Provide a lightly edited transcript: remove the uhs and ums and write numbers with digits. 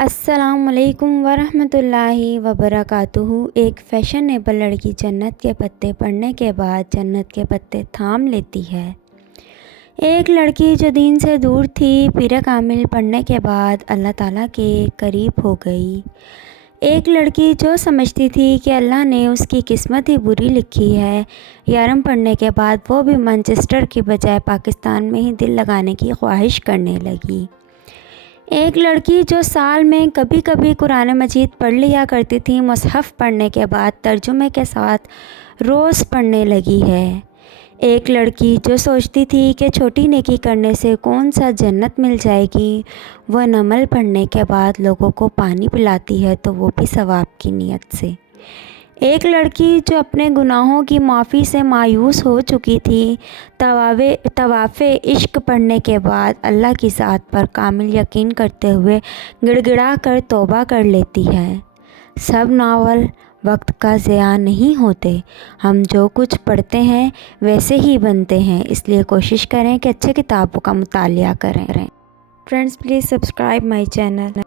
السلام علیکم ورحمۃ اللہ وبرکاتہ۔ ایک فیشنیبل لڑکی جنت کے پتے پڑھنے کے بعد جنت کے پتے تھام لیتی ہے۔ ایک لڑکی جو دین سے دور تھی پیر کامل پڑھنے کے بعد اللہ تعالیٰ کے قریب ہو گئی۔ ایک لڑکی جو سمجھتی تھی کہ اللہ نے اس کی قسمت ہی بری لکھی ہے، یارم پڑھنے کے بعد وہ بھی مانچسٹر کی بجائے پاکستان میں ہی دل لگانے کی خواہش کرنے لگی۔ ایک لڑکی جو سال میں کبھی کبھی قرآن مجید پڑھ لیا کرتی تھی، مصحف پڑھنے کے بعد ترجمے کے ساتھ روز پڑھنے لگی ہے۔ ایک لڑکی جو سوچتی تھی کہ چھوٹی نیکی کرنے سے کون سا جنت مل جائے گی، وہ نمل پڑھنے کے بعد لوگوں کو پانی پلاتی ہے تو وہ بھی ثواب کی نیت سے۔ ایک لڑکی جو اپنے گناہوں کی معافی سے مایوس ہو چکی تھی، طواف عشق پڑھنے کے بعد اللہ کی ذات پر کامل یقین کرتے ہوئے گڑ گڑا کر توبہ کر لیتی ہے۔ سب ناول وقت کا ضیاع نہیں ہوتے، ہم جو کچھ پڑھتے ہیں ویسے ہی بنتے ہیں، اس لیے کوشش کریں کہ اچھے کتابوں کا مطالعہ کریں۔ Friends please subscribe my channel.